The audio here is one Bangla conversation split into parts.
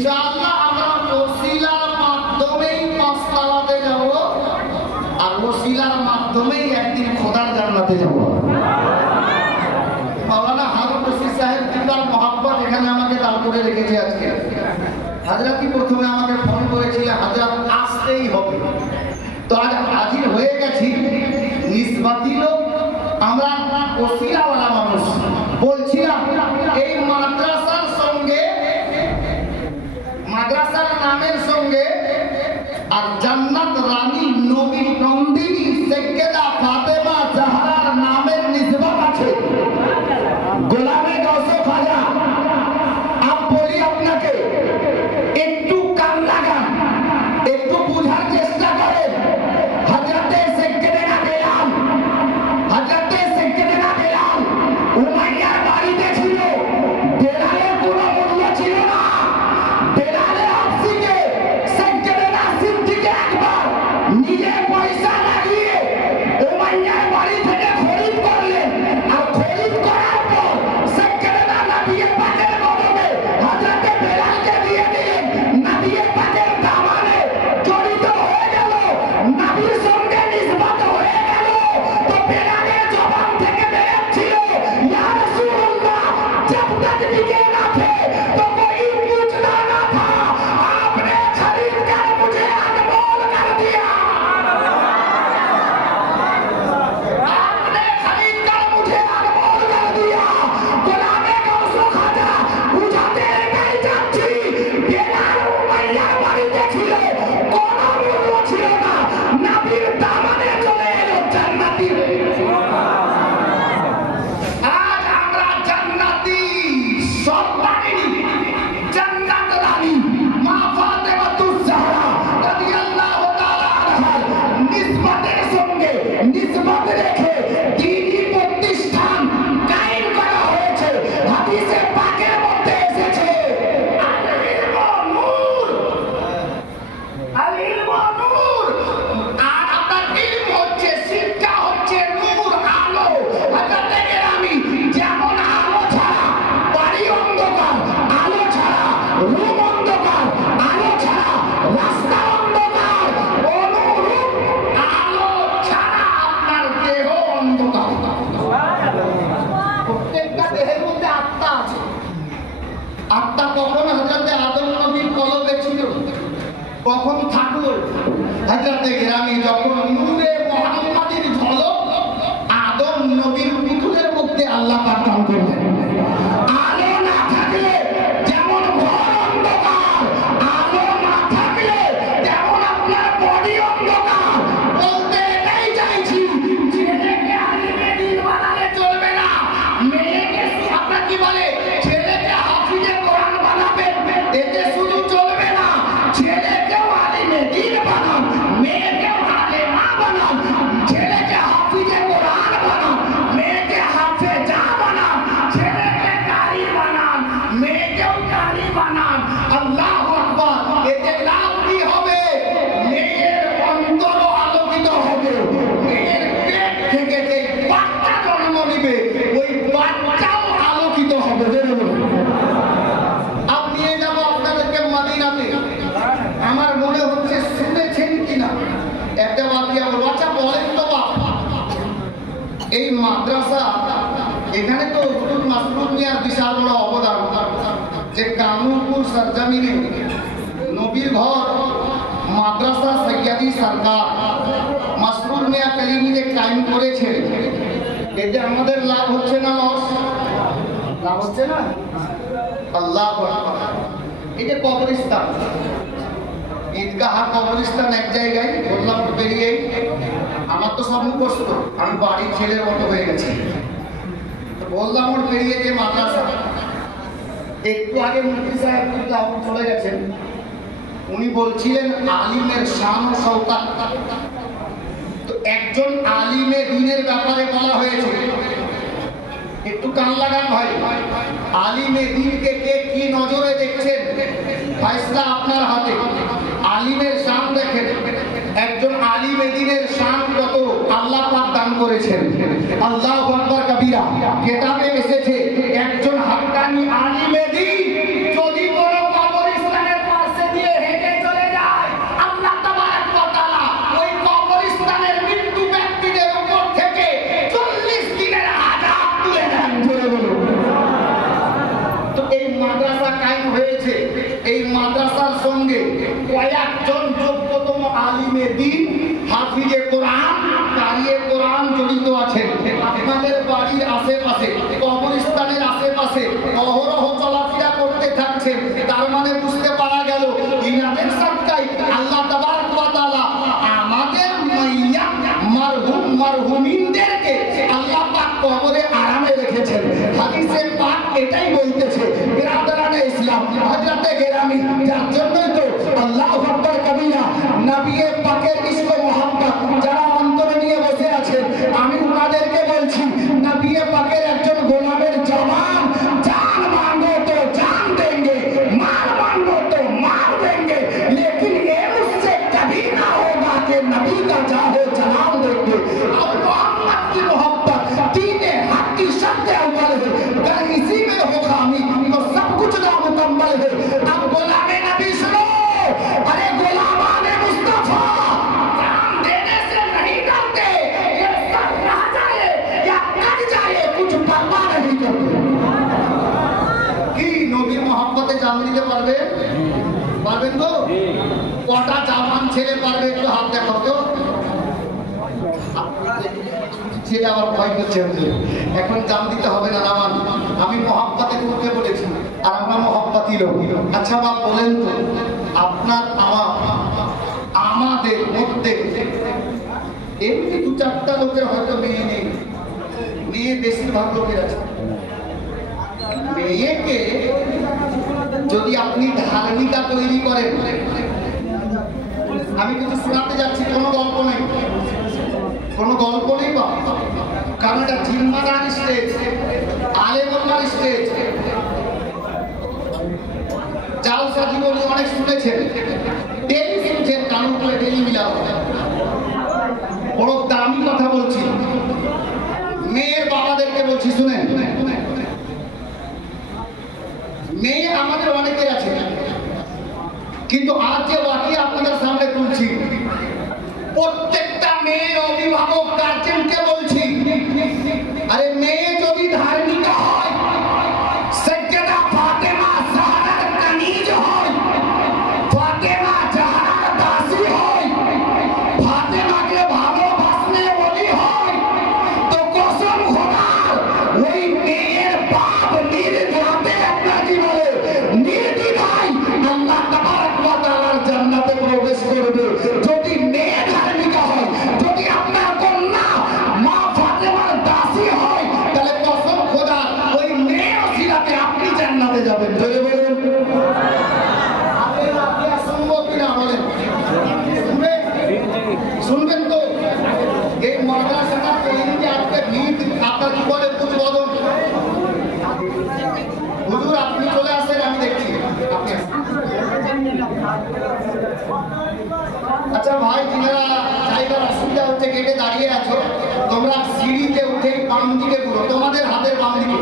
ইনশাআল্লাহ আমরা ওসিলার মাধ্যমেই পাঁচতলাতে যাব, আর ওসিলার মাধ্যমেই একদিন খোদার জান্নাতে যাব। মাওলানা হারুন রশিদ সাহেব তিনবার মহাব্বত এখানে আমাকে দাঁড় করে রেখেছে আজকে। হাজরাতি প্রথমে আমাকে ফোন করেছিলেন, হাজরাত আসতেই হবে। তো আজ হাজির হয়ে গেছি। নিসবাতি লোক, আমরা ওসিলাওয়ালা মানুষ। বলছিলাম এই মাদ্রাসার সঙ্গে, মাদ্রাসার নামের সঙ্গে আর জান্নাত রানী নবী নন্দিনী সাইয়েদা ফাতেমা জাহরার নামের নিসবত আছে। গোলামে গৌসে খাজা, আপ বলি আপনাকে একটু কান লাগান, একটু বুঝার চেষ্টা করেন। হযরতে সাইয়েদনা বেলাল, হযরতে সাইয়েদনা বেলাল উমাইয়ার বাড়িতে ছিল। বেলালের কোনো মূল্য ছিল না। বেলালে আফসিকে সাইয়েদনা সিদ্দিকে একবার নিজে পয়সা লাগিয়ে উমাইয়ার বাড়ি থেকে খরিদ করলেন। আর খরিদ করার পর সাইয়েদনা নবী পাকের কদমে হযরতে বেলালকে দিয়ে দিলেন। নবী পাকের দামানে জড়িত হয়ে গেল, নবীর সঙ্গে নিসবত হয়ে গেল। তো বেলালের জবান থেকে বেরোচ্ছিল, ইয়া রাসূলুল্লাহ, जब तक बिके ना थे तो कोई पूछना ना था, आपने खरीद कर मुझे अनमोल कर दिया। आपने खरीद कर मुझे अनमोल कर दिया। गुलामे गौसो खाजा बुझाते नहीं যাচ্ছি। বেলাল উমাইয়ার বাড়িতে ছিল, কোনো মূল্য ছিল না। নবীর দামানে চলে এলো জান্নাতি। আজ আমরা জান্নাতি সন্তানি, জান্নাত রানী মা ফাতেমাতুজ জাহরা রাদিয়াল্লাহু তাআলা আনহার নিসবতের সঙ্গে নিসবত রেখে দ্বীনি প্রতিষ্ঠান কায়েম করা হয়েছে। হাদিসে পাকের মধ্যে এসেছে আল ইলমু নূর, আল ইলমু নূর। আর আপনার ইলম হচ্ছে, শিক্ষা হচ্ছে নূর, আলো। হযরতে কেরামি যেমন আলো ছাড়া বাড়ি অন্ধকার, আলো ছাড়া রুম অন্ধকার, আলো ছাড়া রাস্তা অন্ধকার, অনুরূপ আলো ছাড়া আপনার দেহ অন্ধকার। প্রত্যেকটা দেহের মধ্যে আত্মা আছে। আত্মা কখন হযরতে আদম নবীর কলবে ছিল, কখন ঠাকুর হযরতে কেরামি যখন নূরে মুহাম্মাদির ঝলক আদম নবীর পুতুলের মধ্যে আল্লাহ পাক দান করলেন। আলো না থাকলে যেমন ঘর অন্ধকার, আলো না থাকলে যেমন আপনার বডি অন্ধকার। বলতে এটাই চাইছি, ছেলেকে আলিমে দিন বানালে চলবে না। মেয়েকে আপনার কি বলে, ছেলেকে হাফিজে কোরআন বানাবেন, এতে শুধু চলবে না। ছেলেকেও আলিমে দিন বানান, মেয়েকেও আলেমা বানান। ছেলেকে হাফিজে কোরআন বানান, মেয়েকে হাফেজা বানান। ছেলেকে কারি বানান, মেয়েকেও কারি বানান। আল্লাহু আকবার। এতে লাভ কি হবে? মেয়ের অন্তর আলোকিত হবে। মেয়ের পেট থেকে যে বাচ্চা জন্ম নিবে, ওই বাচ্চাও আলোকিত হবে। আপনি নিয়ে যাব আপনাদেরকে মদিনাতে। আমার মনে হচ্ছে শুনেছেন কিনা একটা বাকিয়া বলবো। আচ্ছা বলেন তো বাপ, এই মাদ্রাসা এখানে তো হুজুর মাসরুর মিয়ার বিশাল বড় অবদান, যে কামরুলপুর সরজমিনে নবীর ঘর মাদ্রাসা সৈয়দি সরকার মাসরুর মিয়া কালিমি যে কায়েম করেছেন, এতে আমাদের লাভ হচ্ছে না লস? লাভ হচ্ছে না? আল্লাহু আকবার। এই যে কবরস্থান, ঈদগাহ কবরস্থান এক জায়গায়, বললাম বেরিয়ে আমার তো সব মুখস্থ, আমি বাড়ির ছেলের মতো হয়ে গেছি। বললাম ওর পেরিয়ে যে মাদ্রাসা, একটু আগে মুফতি সাহেব চলে গেছেন, উনি বলছিলেন আলিমের শান ও শওকাত। তো একজন আলিমে দ্বীনের ব্যাপারে বলা হয়েছে, একটু কান লাগান ভাই। আলিমে দ্বীনকে কে কি নজরে দেখছেন, ফয়সালা আপনার হাতে। আলিমের শান দেখেন, একজন আলিমে দ্বীনের শান কত আল্লাহ পাক দান করেছেন। আল্লাহু আকবার কবীরা। কিতাবে এসেছে একজন হাক্কানি আলিমে দ্বীন যদি বড় কবরস্থানের বাড়ির আশেপাশে, কবরস্থানের আশেপাশে অহরহ চলাফেরা করতে থাকছেন, তার মানে বুঝতে পারা গেল ইনাদের সাক্কাই আল্লাহ তাবারক ওয়া তাআলা আমাদের মাইয়া মারহুম মারহুমিনদেরকে আল্লাহ পাক কবরে আরামে রেখেছেন। হাদিসে পাক এটাই বলতেছে। বিরাদরানে ইসলাম, হযরতে গেরামি, যার জন্যই তো আল্লাহু আকবার কবিরা নবী পাকের ইশক ও মোহাব্বত যারা অন্তরে নিয়ে বসে আছেন, আমি উনাদেরকে বলছি নবী পাকের একজন গোলামের জবান, জান মাंगो तो जान देंगे, मार मांगो तो मार देंगे, लेकिन ये मुझसे कभी ना होगा कि नबी का जाहो जलाल देंगे। और मोहम्मद की मोहब्बत दीने हक की शर्त अव्वल है, अगर इसी में हो खामी तो सब कुछ नामुकम्मल है। अब गुलामे नबी सुनो, अरे गुलामाने मुस्तफा जान देने से नहीं डरते, ये सब रह जाए या कट जाए कुछ परवाह नहीं करते। কি নবীর মহব্বতে জান দিতে পারবে? পারবেন তো? কটা জামান ছেলে পারবে? একটু হাত দেখাও তো। ছেলে আবার ভয় করছে, এখন জান দিতে হবে না জামান, আমি মহব্বতে করতে বলেছি আর আমরা মহব্বতই লোক। আচ্ছা বাপ বলেন তো, আপনার আমাদের মধ্যে এমনি দু চারটা লোকের হয়তো মেয়ে নেই, মেয়ে বেশিরভাগ লোকের আছে। মেয়েকে যদি আপনি ধার্মিকা তৈরি করেন, আমি কিন্তু শোনাতে যাচ্ছি, কোনো গল্প নেই, কোনো গল্প নেই বা, কারণ এটা জিম্মাদার স্টেজ, আলেমুল্লাহর স্টেজ। জালসা জীবনী অনেক শুনেছেন, ডেলি শুনছেন, কানুন করে ডেলি মিলাও। বড় দামি কথা বলছি, মেয়ের বাবাদেরকে বলছি শুনেন। মেয়ে আমাদের অনেকের আছে, কিন্তু আজ যে ওয়াকিয়া আপনাদের সামনে তুলছি, প্রত্যেকটা মেয়ের অভিভাবক গার্জেনকে বলছি, আরে মেয়ে যদি ধার্মিকা হয়, সৈয়দা ফাতেমা জাহরার কানিজ হয়, ফাতেমা জাহরার দাসী হয়, ফাতেমাকে ভালোবাসনে ওলি হয়, তো কসম খোদার ওই মেয়ের বাপ নির্ঘাতে আপনার কি বলে নির্দ্বিধায় আল্লাহ তাবারক ওয়া তাআলার জান্নাতে প্রবেশ করবে। যদি মেয়ে ধার্মিকা হয়, যদি আপনার কন্যা মা ফাতেমার দাসী হয়, তাহলে কসম খোদা ওই মেয়ে ওসিলাতে আপনি জান্নাতে যাবেন। ধরে বলুন আপনি সম্ভব কিনা বলেন? শুনবেন তো? এই মাদ্রাসাটা তৈরি যে আজকে ভিড়, আপনার কি বলে উদ্বোধন? হুজুর আপনি চলে আসেন, আমি দেখছি আপনি। আচ্ছা ভাই, যারা জায়গার অসুবিধা হচ্ছে, গেটে দাঁড়িয়ে আছো, তোমরা সিঁড়িতে উঠে বাম দিকে ঘুরো, তোমাদের হাতের বাম দিকে,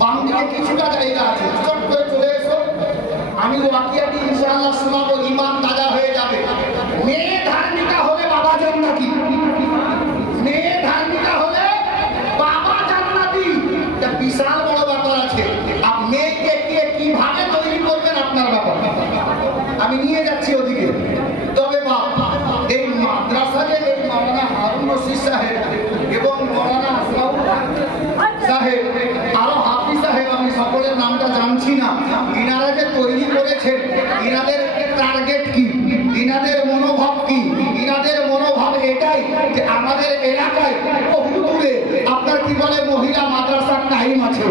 বাম দিকে কিছুটা জায়গা আছে, চট করে চলে এসো। আমি ওয়াকিয়াটি ইনশাআল্লাহ শোনাবো, ঈমান তাজা হয়ে যাবে। মেয়ে ধার্মিকা হলে বাবা জান্নাতি, মেয়ে ধার্মিকা হলে বাবা জান্নাতি, এটা বিশাল বড় ব্যাপার আছে। আর মেয়েকে কে কিভাবে তৈরি করবেন আপনার ব্যাপার, আমি নিয়ে যাচ্ছি ওদিকে। তবে বাবা, এই মাদ্রাসায় এই মাওলানা হারুন রশিদ সাহেব এবং মাওলানা আসমাউল সাহেব, আরো হাফিজ সাহেব, আমি সকলের নামটা জানছি না, ইনারা যে তৈরি করেছেন, ইনাদের টার্গেট কি, ইনাদের মনোভাব কি? ইনাদের মনোভাব এটাই যে আমাদের এলাকায় বহু দূরে আপনার কি বলে মহিলা মাদ্রাসার টাইম আছে,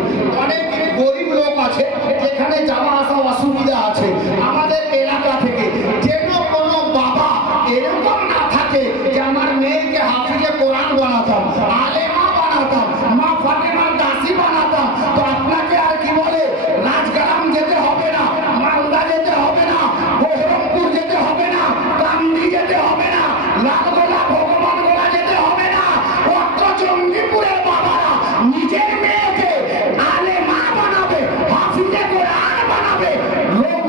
অনেক গরিব লোক আছে যেখানে যাওয়া আসা অসুবিধা আছে। আমাদের এলাকা থেকে যেন কোনো বাবা এরকম না থাকে যে আমার মেয়েকে হাফিজে কোরআন বানাতাম, আলেমা বানাতাম, মা ফাতেমার দাসী বানাতাম, তো আপনাকে আর কি বলে রাজগ্রাম যেতে হবে না, মালদা যেতে হবে না, বহরমপুর যেতে হবে না, কান্দি যেতে হবে না, লালগোলা ভগবানগোলা যেতে হবে না। অত্র জঙ্গিপুরের বাবারা নিজের মেয়েকে আলেমা বানাবে, হাফিজে কোরআন বানাবে,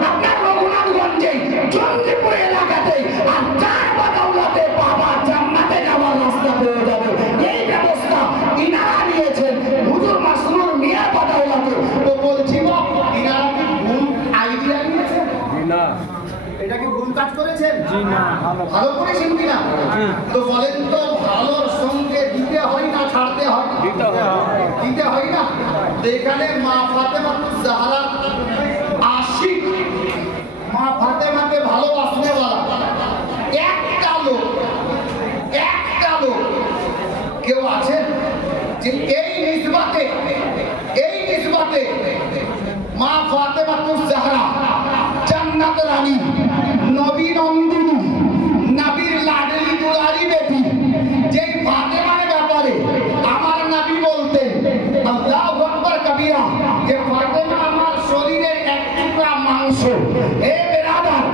আপনার রঘুনাথগঞ্জে জঙ্গিপুর এলাকাতে, আর যার বাদাউলাতে বাবা জান্নাতে যাওয়ার রাস্তা পেয়ে যাবে। এই ব্যবস্থা ইনারা নিয়েছেন হুজুর মাসরুর মিয়ার বাদাউলাতে। তো বলছি ইনারা কি ভুল আইডিয়া নিয়েছেন? না, এটা কি ভুল কাজ করেছেন? জি না, ভালো করেছেন কিনা? তো বলেন তো, ভালোর সঙ্গে দিতে হয় না ছাড়তে হয়, দিতে হয় না। এখানে মা ফাতেমাতুজ জাহরা আশিক, মা ফাতেমাকে ভালোবাসনে वाला একটা লোক কেউ আছেন যে এই নিসবতে মা ফাতেমাতুজ জাহরা জান্নাত রানী, নবী নন্দিনী, নবীর লাডলি দুলারি বেটি, যেই ফাতেমার ব্যাপারে আমার নবী বলতেন আল্লাহু আকবার কবীরা, যে ফাতেমা আমার শরীরের এক টুকরা মাংস। এ বেরাদার,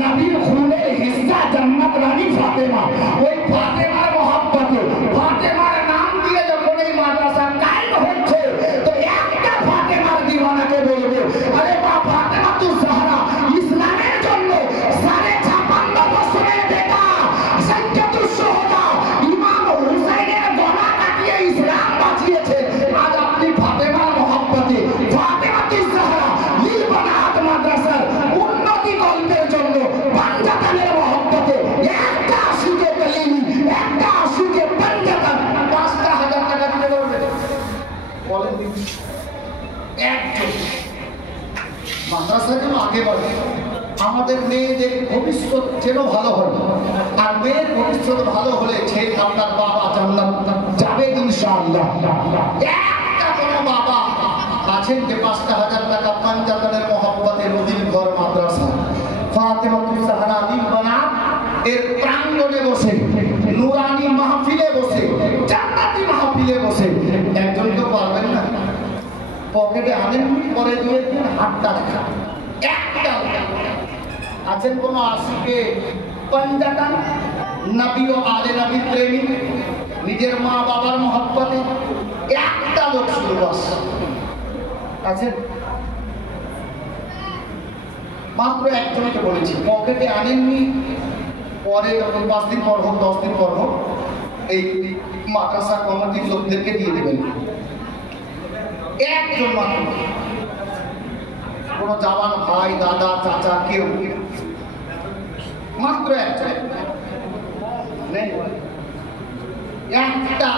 নবীর খুনের হিস্সা জান্নাত রানী ফাতেমা। ওই ফাতেমার মহব্বতে ফাতেমার নাম দিয়ে যখন এই মাদ্রাসা কায়েম হচ্ছে, তো একটা ফাতেমার দিওয়ানাকে বলবে, আরে মা ফাতেমাতুজ জাহরা ইসলামের জন্য 56.5 বছরের বেটা, সাজ্জাতুশ শুহাদা ইমাম হুসাইনের গলা কাটিয়ে ইসলাম বাঁচিয়েছে। আজ আপনি ফাতেমার মহব্বতে ফাতেমাতুজ জাহরা লিল বানাত মাদ্রাসার উন্নতি গল্পের জন্য পাঞ্জাতানের মহব্বতে একটা আশুকে তালিমি, একটা আশুকে পাঞ্জাতান 5,000 টাকা দিতে পারবে? বলেন একজন মাদ্রাসা যেন আগে বাড়ে, আমাদের মেয়েদের ভবিষ্যৎ যেন ভালো হয়। আর মেয়ের ভবিষ্যৎ ভালো হলে ছেলে আপনার বাবা জান্নাত যাবে ইনশাআল্লাহ। একটা কোনো বাবা আছেন যে 5,000 টাকা পাঞ্জাতানের মহব্বতে নদীর ঘর মাদ্রাসা ফাতেমাতুজ জাহরা লিল বানাত এর প্রাঙ্গণে বসে, নুরানি মাহফিলে বসে, জান্নাতি মাহফিলে বসে, একজন তো পারবেন না? পকেটে আনেন, পরে দিয়ে হাতটা দেখা একটা আছেন কোন আশিকে পাঞ্জাতান, নবী ও আলে নবী প্রেমী, নিজের মা বাবার মহব্বতে একটা লোক শুধু বাস আছেন? মাত্র একজনকে বলেছি, পকেটে আনেননি, পরে যখন 5 দিন পর হোক 10 দিন পর হোক এই মাদ্রাসা কমিটির লোকদেরকে দিয়ে দেবেন। একজন মাত্র, কোন জওয়ান ভাই, দাদা, চাচা, কেউ, মাত্র একজন, একটা